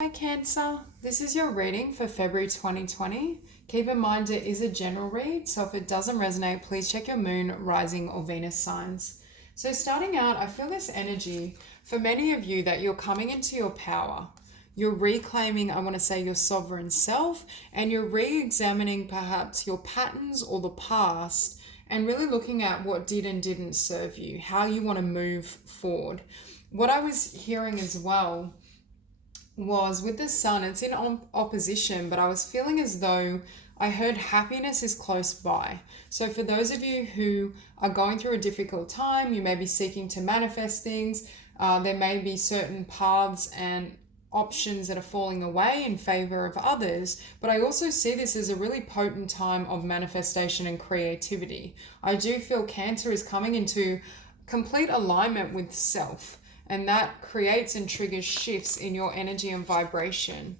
Hi Cancer, this is your reading for February 2020. Keep in mind it is a general read, so if it doesn't resonate, please check your moon, rising or Venus signs. So starting out, I feel this energy for many of you that you're coming into your power. You're reclaiming, I want to say, your sovereign self, and you're re-examining perhaps your patterns or the past and really looking at what did and didn't serve you, how you want to move forward. What I was hearing as well was with the sun, it's in opposition, but I was feeling as though I heard happiness is close by. So for those of you who are going through a difficult time, you may be seeking to manifest things. There may be certain paths and options that are falling away in favor of others, but I also see this as a really potent time of manifestation and creativity. I do feel Cancer is coming into complete alignment with self, and that creates and triggers shifts in your energy and vibration.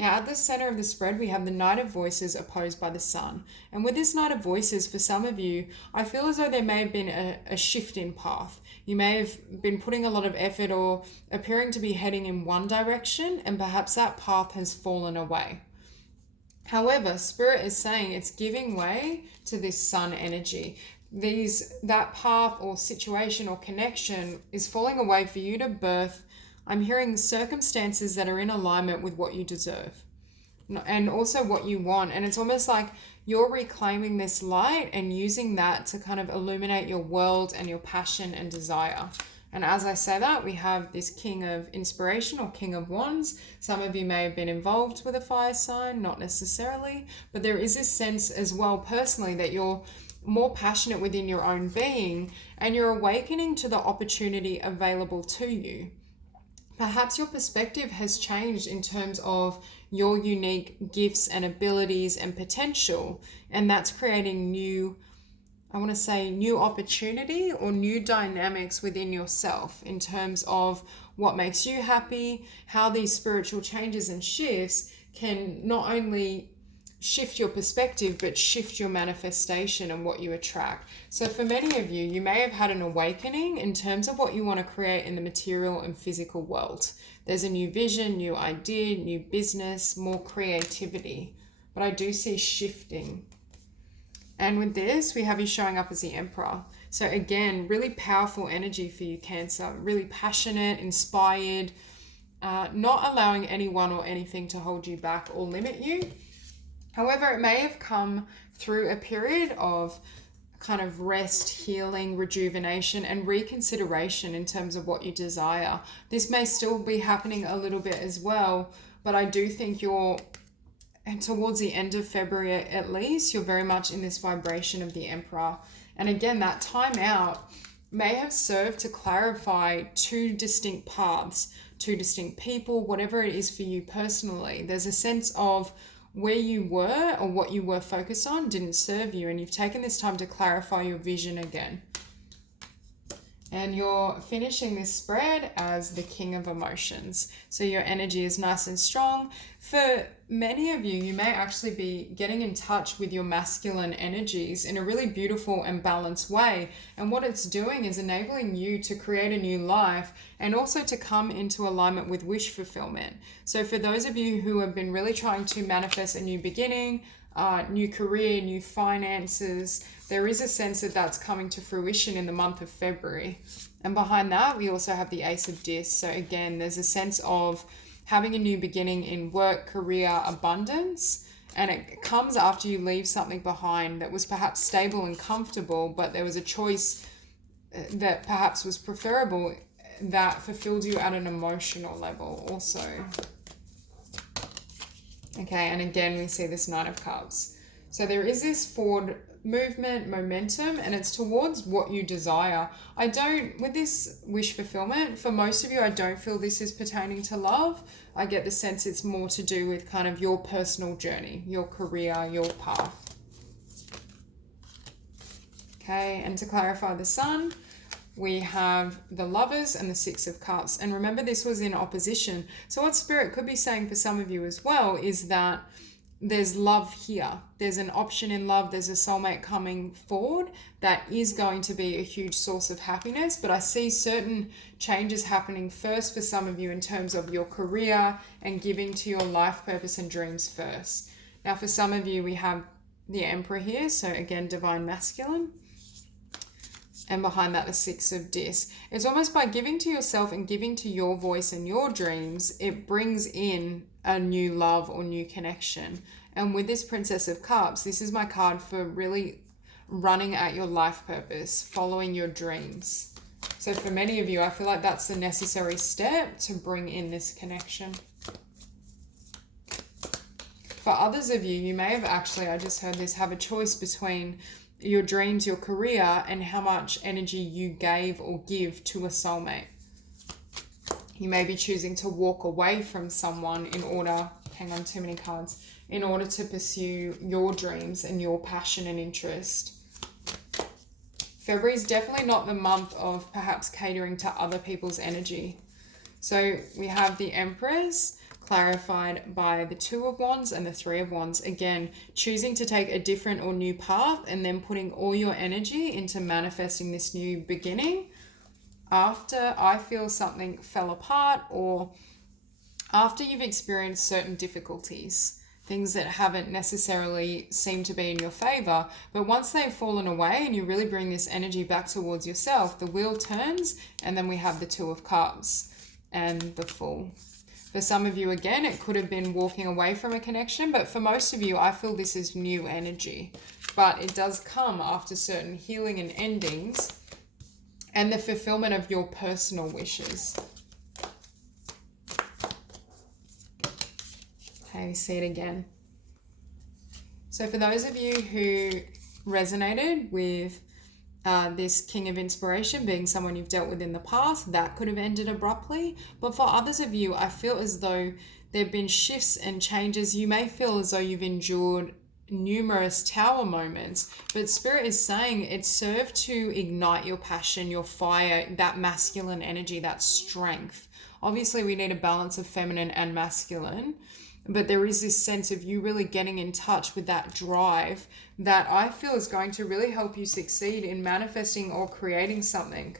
Now, at the center of the spread, we have the Knight of Voices opposed by the Sun. And with this Knight of Voices, for some of you, I feel as though there may have been a shift in path. You may have been putting a lot of effort or appearing to be heading in one direction, and perhaps that path has fallen away. However, Spirit is saying it's giving way to this Sun energy. That path or situation or connection is falling away for you to birth. I'm hearing circumstances that are in alignment with what you deserve and also what you want. And it's almost like you're reclaiming this light and using that to kind of illuminate your world and your passion and desire. And as I say that, we have this King of Inspiration or King of Wands. Some of you may have been involved with a fire sign, not necessarily, but there is this sense as well personally that you're more passionate within your own being and you're awakening to the opportunity available to you. Perhaps your perspective has changed in terms of your unique gifts and abilities and potential, and that's creating new opportunity or new dynamics within yourself in terms of what makes you happy, how these spiritual changes and shifts can not only shift your perspective, but shift your manifestation and what you attract. So for many of you, you may have had an awakening in terms of what you want to create in the material and physical world. There's a new vision, new idea, new business, more creativity. But I do see shifting. And with this, we have you showing up as the Emperor. So again, really powerful energy for you, Cancer. Really passionate, inspired, not allowing anyone or anything to hold you back or limit you. However, it may have come through a period of kind of rest, healing, rejuvenation, and reconsideration in terms of what you desire. This may still be happening a little bit as well, but I do think towards the end of February at least, you're very much in this vibration of the Emperor. And again, that time out may have served to clarify two distinct paths, two distinct people, whatever it is for you personally. There's a sense of where you were or what you were focused on didn't serve you, and you've taken this time to clarify your vision again. And you're finishing this spread as the King of Emotions. So your energy is nice and strong. For many of you, you may actually be getting in touch with your masculine energies in a really beautiful and balanced way. And what it's doing is enabling you to create a new life and also to come into alignment with wish fulfillment. So for those of you who have been really trying to manifest a new beginning, new career, new finances, there is a sense that that's coming to fruition in the month of February. And behind that, we also have the Ace of Discs. So again, there's a sense of having a new beginning in work, career, abundance. And it comes after you leave something behind that was perhaps stable and comfortable, but there was a choice that perhaps was preferable that fulfilled you at an emotional level also. Okay, and again, we see this Knight of Cups. So there is this forward movement, momentum, and it's towards what you desire. With this wish fulfillment, for most of you, I don't feel this is pertaining to love. I get the sense it's more to do with kind of your personal journey, your career, your path. Okay, and to clarify the Sun, we have the Lovers and the Six of Cups. And remember, this was in opposition. So what Spirit could be saying for some of you as well is that there's love here. There's an option in love. There's a soulmate coming forward that is going to be a huge source of happiness. But I see certain changes happening first for some of you in terms of your career and giving to your life purpose and dreams first. Now, for some of you, we have the Emperor here. So again, divine masculine. And behind that, the Six of Discs. It's almost by giving to yourself and giving to your voice and your dreams, it brings in a new love or new connection. And with this Princess of Cups, this is my card for really running at your life purpose, following your dreams. So for many of you, I feel like that's the necessary step to bring in this connection. For others of you, you may have actually, I just heard this, have a choice between your dreams, your career, and how much energy you gave or give to a soulmate. You may be choosing to walk away from someone in order, hang on, too many cards, in order to pursue your dreams and your passion and interest. February is definitely not the month of perhaps catering to other people's energy. So we have the Empress, clarified by the Two of Wands and the Three of Wands. Again, choosing to take a different or new path and then putting all your energy into manifesting this new beginning after I feel something fell apart or after you've experienced certain difficulties, things that haven't necessarily seemed to be in your favor. But once they've fallen away and you really bring this energy back towards yourself, the wheel turns, and then we have the Two of Cups and the Fool. For some of you, again, it could have been walking away from a connection, but for most of you, I feel this is new energy. But it does come after certain healing and endings and the fulfillment of your personal wishes. Okay, we see it again. So for those of you who resonated with this King of Inspiration being someone you've dealt with in the past, that could have ended abruptly. But for others of you, I feel as though there have been shifts and changes. You may feel as though you've endured numerous tower moments, but Spirit is saying it served to ignite your passion, your fire, that masculine energy, that strength. Obviously, we need a balance of feminine and masculine, but there is this sense of you really getting in touch with that drive that I feel is going to really help you succeed in manifesting or creating something.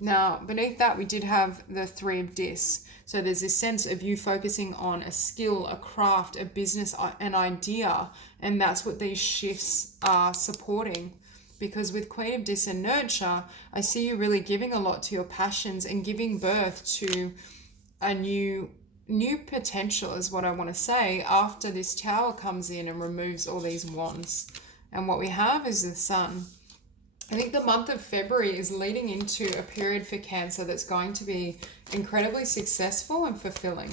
Now, beneath that, we did have the Three of Discs. So there's this sense of you focusing on a skill, a craft, a business, an idea, and that's what these shifts are supporting. Because with Queen of Discs and Nurture, I see you really giving a lot to your passions and giving birth to a new potential is what I want to say after this Tower comes in and removes all these wands. And what we have is the Sun. I think the month of February is leading into a period for Cancer that's going to be incredibly successful and fulfilling.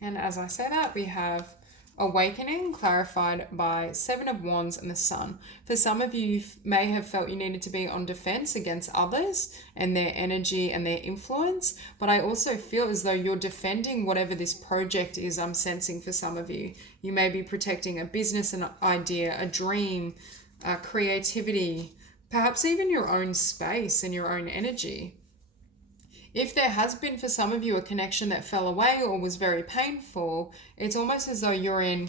And as I say that, we have Awakening, clarified by Seven of Wands and the Sun. For some of you may have felt you needed to be on defense against others and their energy and their influence, but I also feel as though you're defending whatever this project is. I'm sensing for some of you. You may be protecting a business, an idea, a dream, creativity, perhaps even your own space and your own energy. If there has been for some of you a connection that fell away or was very painful, it's almost as though you're in,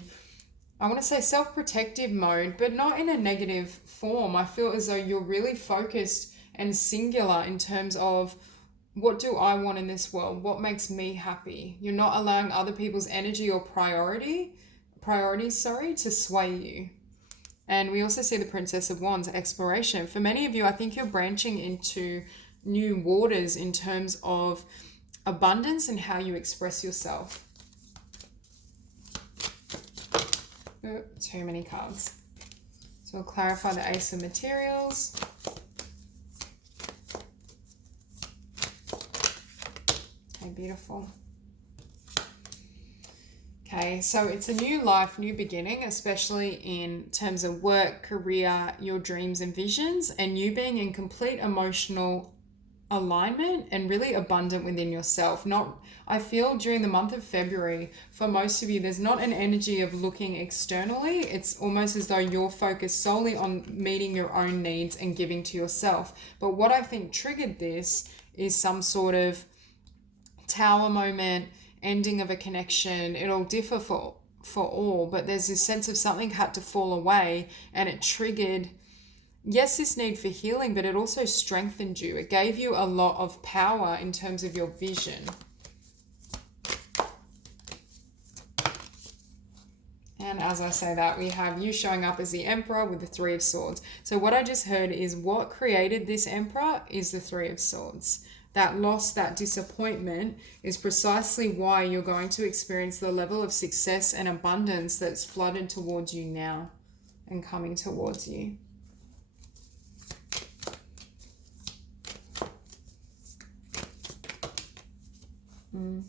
I want to say self-protective mode, but not in a negative form. I feel as though you're really focused and singular in terms of what do I want in this world? What makes me happy? You're not allowing other people's energy or priorities, to sway you. And we also see the Princess of Wands, exploration. For many of you, I think you're branching into new waters in terms of abundance and how you express yourself. Too many cards. So we'll clarify the Ace of Materials. Okay, beautiful. Okay, so it's a new life, new beginning, especially in terms of work, career, your dreams and visions, and you being in complete emotional alignment and really abundant within yourself. I feel during the month of February, for most of you, there's not an energy of looking externally. It's almost as though you're focused solely on meeting your own needs and giving to yourself. But what I think triggered this is some sort of Tower moment, ending of a connection. It'll differ for all, but there's this sense of something had to fall away, and it triggered, yes, this need for healing, but it also strengthened you. It gave you a lot of power in terms of your vision. And as I say that, we have you showing up as the Emperor with the Three of Swords. So what I just heard is what created this Emperor is the Three of Swords. That loss, that disappointment is precisely why you're going to experience the level of success and abundance that's flooded towards you now and coming towards you.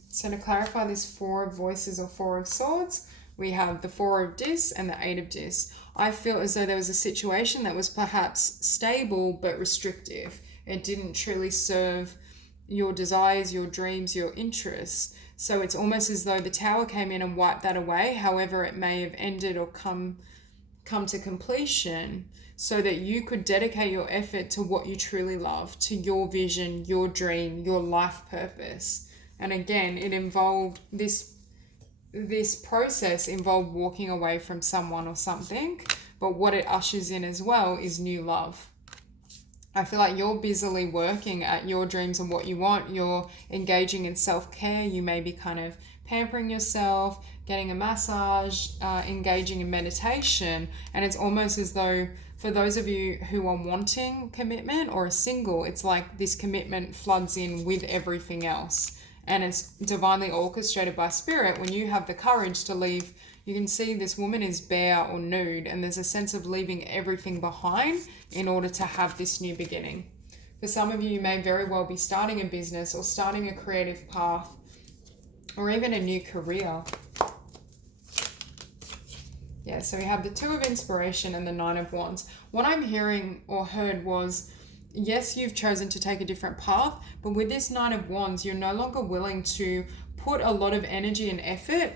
So to clarify this Four of Voices or Four of Swords, we have the Four of Dis and the Eight of Dis. I feel as though there was a situation that was perhaps stable but restrictive. It didn't truly serve your desires, your dreams, your interests. So it's almost as though the Tower came in and wiped that away. However, it may have ended or come to completion so that you could dedicate your effort to what you truly love, to your vision, your dream, your life purpose. And again, it involved this process involved walking away from someone or something, but what it ushers in as well is new love. I feel like you're busily working at your dreams and what you want. You're engaging in self-care. You may be kind of pampering yourself, getting a massage, engaging in meditation. And it's almost as though for those of you who are wanting commitment or are single, it's like this commitment floods in with everything else. And it's divinely orchestrated by Spirit. When you have the courage to leave, you can see this woman is bare or nude, and there's a sense of leaving everything behind in order to have this new beginning. For some of you, you may very well be starting a business or starting a creative path or even a new career. Yeah, so we have the Two of Inspiration and the Nine of Wands. What I'm hearing or heard was, yes, you've chosen to take a different path, but with this Nine of Wands, you're no longer willing to put a lot of energy and effort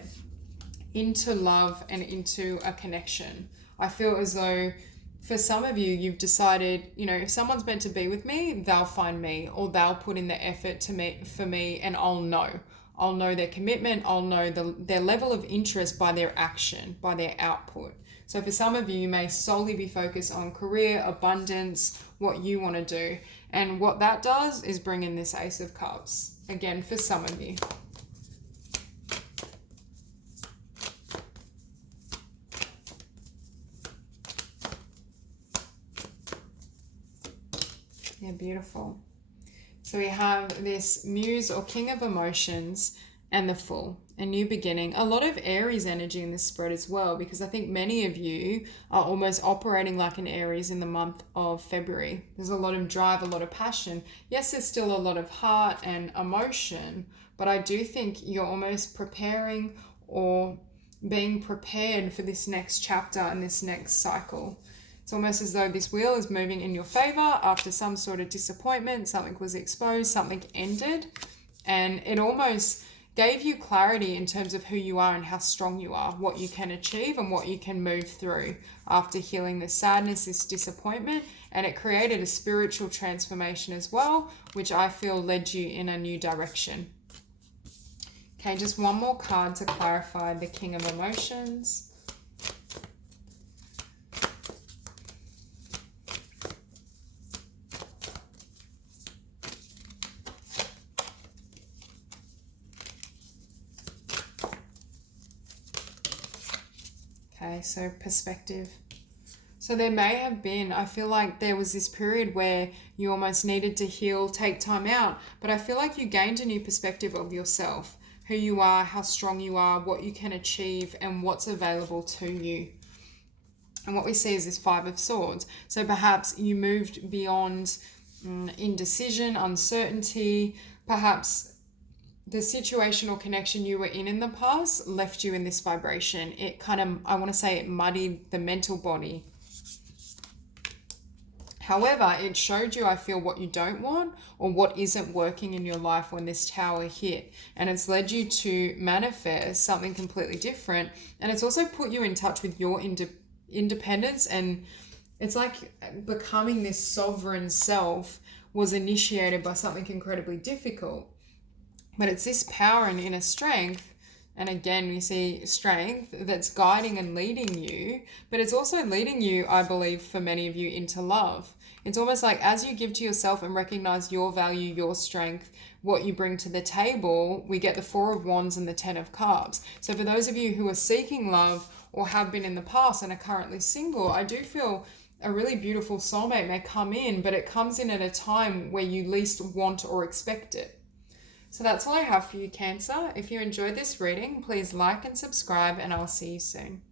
into love and into a connection. I feel as though for some of you, you've decided, if someone's meant to be with me, they'll find me, or they'll put in the effort for me, and I'll know their commitment. I'll know their level of interest by their action, by their output. So for some of you, you may solely be focused on career, abundance, what you want to do. And what that does is bring in this Ace of Cups. Again, for some of you. Yeah, beautiful. So we have this Muse or King of Emotions and the Fool, a new beginning. A lot of Aries energy in this spread as well, because I think many of you are almost operating like an Aries in the month of February. There's a lot of drive, a lot of passion. Yes, there's still a lot of heart and emotion, but I do think you're almost preparing or being prepared for this next chapter and this next cycle. It's almost as though this wheel is moving in your favor after some sort of disappointment, something was exposed, something ended, and it almost gave you clarity in terms of who you are and how strong you are, what you can achieve and what you can move through after healing this sadness, this disappointment, and it created a spiritual transformation as well, which I feel led you in a new direction. Okay, just one more card to clarify the King of Emotions. Okay, so perspective. So there may have been, I feel like there was this period where you almost needed to heal, take time out, but I feel like you gained a new perspective of yourself, who you are, how strong you are, what you can achieve, and what's available to you. And what we see is this Five of Swords. So perhaps you moved beyond indecision, uncertainty, perhaps the situation or connection you were in the past left you in this vibration. It kind of, I want to say, it muddied the mental body. However, it showed you, I feel, what you don't want or what isn't working in your life when this Tower hit. And it's led you to manifest something completely different. And it's also put you in touch with your independence. And it's like becoming this sovereign self was initiated by something incredibly difficult. But it's this power and inner strength. And again, we see strength that's guiding and leading you, but it's also leading you, I believe, for many of you, into love. It's almost like as you give to yourself and recognize your value, your strength, what you bring to the table, we get the Four of Wands and the Ten of Cups. So for those of you who are seeking love or have been in the past and are currently single, I do feel a really beautiful soulmate may come in, but it comes in at a time where you least want or expect it. So that's all I have for you, Cancer. If you enjoyed this reading, please like and subscribe, and I'll see you soon.